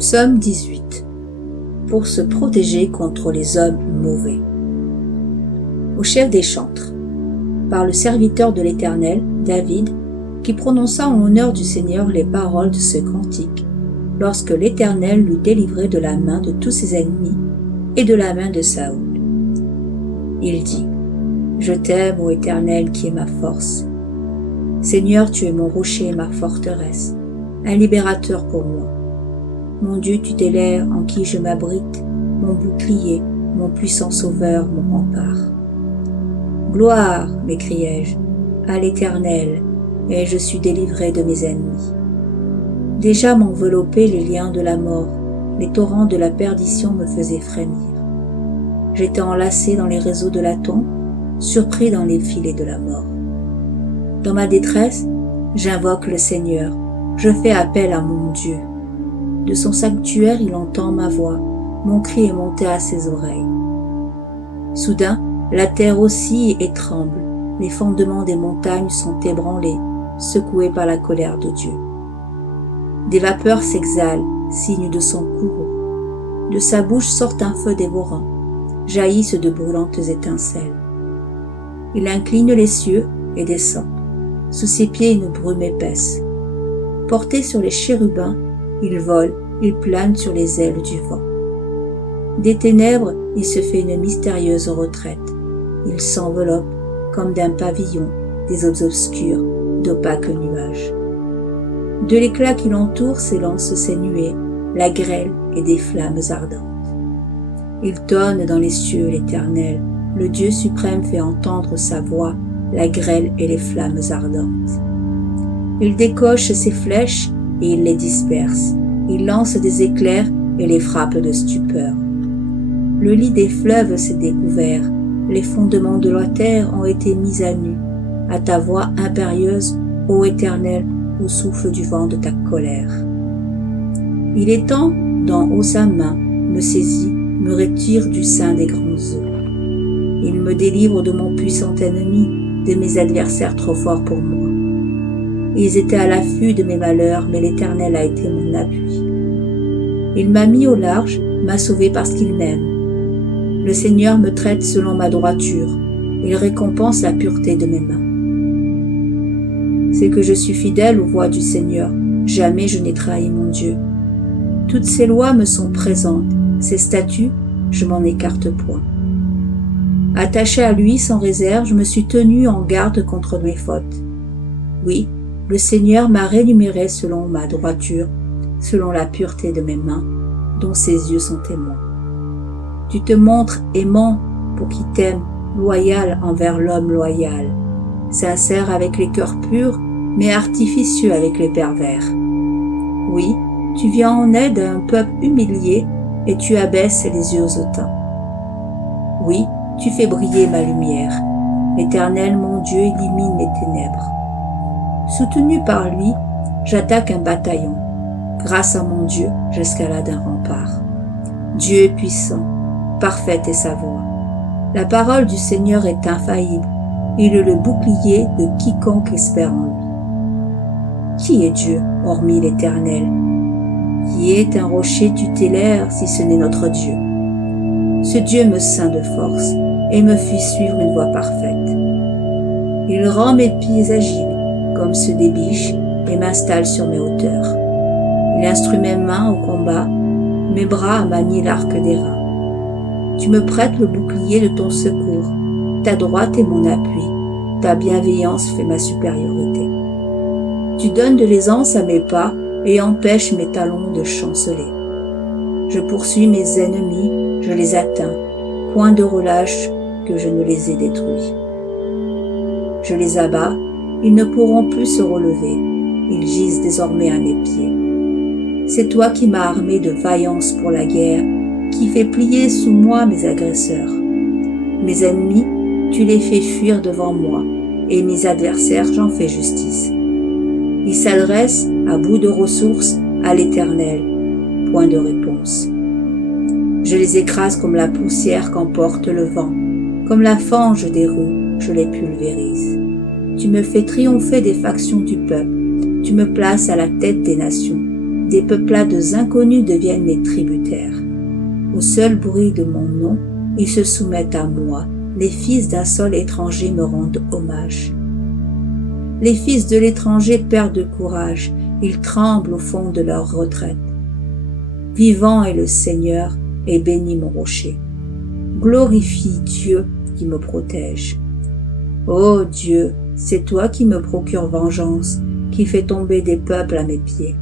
Psaume 18. Pour se protéger contre les hommes mauvais. Au chef des chantres, par le serviteur de l'Éternel, David, qui prononça en l'honneur du Seigneur les paroles de ce cantique, lorsque l'Éternel l'eut délivré de la main de tous ses ennemis et de la main de Saoul. Il dit: Je t'aime, ô Éternel, qui est ma force. Seigneur, tu es mon rocher et ma forteresse, un libérateur pour moi. Mon Dieu tutélaire en qui je m'abrite, mon bouclier, mon puissant sauveur, mon rempart. Gloire, m'écriai-je, à l'Éternel, et je suis délivré de mes ennemis. Déjà m'enveloppaient les liens de la mort, les torrents de la perdition me faisaient frémir. J'étais enlacé dans les réseaux de la tombe, surpris dans les filets de la mort. Dans ma détresse, j'invoque le Seigneur, je fais appel à mon Dieu. De son sanctuaire, il entend ma voix, mon cri est monté à ses oreilles. Soudain, la terre oscille et tremble, les fondements des montagnes sont ébranlés, secoués par la colère de Dieu. Des vapeurs s'exhalent, signe de son courroux. De sa bouche sort un feu dévorant, jaillissent de brûlantes étincelles. Il incline les cieux et descend. Sous ses pieds une brume épaisse. Porté sur les chérubins, il vole, il plane sur les ailes du vent. Des ténèbres, il se fait une mystérieuse retraite. Il s'enveloppe, comme d'un pavillon, des eaux obscures, d'opaques nuages. De l'éclat qui l'entoure s'élancent ses nuées, la grêle et des flammes ardentes. Il tonne dans les cieux l'Éternel, le Dieu suprême fait entendre sa voix, la grêle et les flammes ardentes. Il décoche ses flèches et il les disperse. Il lance des éclairs et les frappe de stupeur. Le lit des fleuves s'est découvert, les fondements de la terre ont été mis à nu. À ta voix impérieuse, ô Éternel, au souffle du vent de ta colère. Il étend d'en haut sa main, me saisit, me retire du sein des grands eaux. Il me délivre de mon puissant ennemi, de mes adversaires trop forts pour moi. Ils étaient à l'affût de mes malheurs, mais l'Éternel a été mon appui. Il m'a mis au large, m'a sauvé parce qu'il m'aime. Le Seigneur me traite selon ma droiture. Il récompense la pureté de mes mains. C'est que je suis fidèle aux voies du Seigneur. Jamais je n'ai trahi mon Dieu. Toutes ses lois me sont présentes. Ses statuts, je m'en écarte point. Attaché à lui sans réserve, je me suis tenu en garde contre mes fautes. Oui, le Seigneur m'a rémunéré selon ma droiture, selon la pureté de mes mains, dont ses yeux sont témoins. Tu te montres aimant pour qui t'aime, loyal envers l'homme loyal, sincère avec les cœurs purs, mais artificieux avec les pervers. Oui, tu viens en aide à un peuple humilié et tu abaisses les yeux hautains. Oui, tu fais briller ma lumière. L'Éternel, mon Dieu, illumine les ténèbres. Soutenu par lui, j'attaque un bataillon. Grâce à mon Dieu, j'escalade un rempart. Dieu est puissant, parfaite est sa voix. La parole du Seigneur est infaillible. Il est le bouclier de quiconque espère en lui. Qui est Dieu, hormis l'Éternel? Qui est un rocher tutélaire si ce n'est notre Dieu? Ce Dieu me ceint de force et me fit suivre une voie parfaite. Il rend mes pieds agiles comme ceux des biches et m'installe sur mes hauteurs. Il instruit mes mains au combat, mes bras à manier l'arc des reins. Tu me prêtes le bouclier de ton secours, ta droite est mon appui, ta bienveillance fait ma supériorité. Tu donnes de l'aisance à mes pas et empêches mes talons de chanceler. Je poursuis mes ennemis, je les atteins, point de relâche que je ne les ai détruits. Je les abats, ils ne pourront plus se relever, ils gisent désormais à mes pieds. C'est toi qui m'as armé de vaillance pour la guerre, qui fais plier sous moi mes agresseurs. Mes ennemis, tu les fais fuir devant moi, et mes adversaires, j'en fais justice. Ils s'adressent, à bout de ressources, à l'Éternel. Point de réponse. Je les écrase comme la poussière qu'emporte le vent, comme la fange des rues, je les pulvérise. Tu me fais triompher des factions du peuple, tu me places à la tête des nations. des peuplades inconnues deviennent mes tributaires. Au seul bruit de mon nom, ils se soumettent à moi. Les fils d'un sol étranger me rendent hommage. Les fils de l'étranger perdent courage, ils tremblent au fond de leur retraite. Vivant est le Seigneur, et bénis mon rocher. Glorifie Dieu qui me protège. Ô Dieu, c'est toi qui me procures vengeance, qui fais tomber des peuples à mes pieds,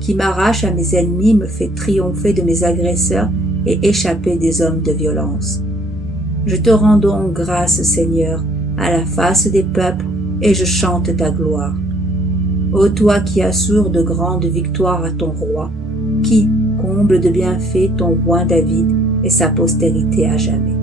qui m'arrache à mes ennemis, me fait triompher de mes agresseurs et échapper des hommes de violence. Je te rends donc grâce, Seigneur, à la face des peuples, et je chante ta gloire. Ô toi qui assures de grandes victoires à ton roi, qui comble de bienfaits ton roi David et sa postérité à jamais.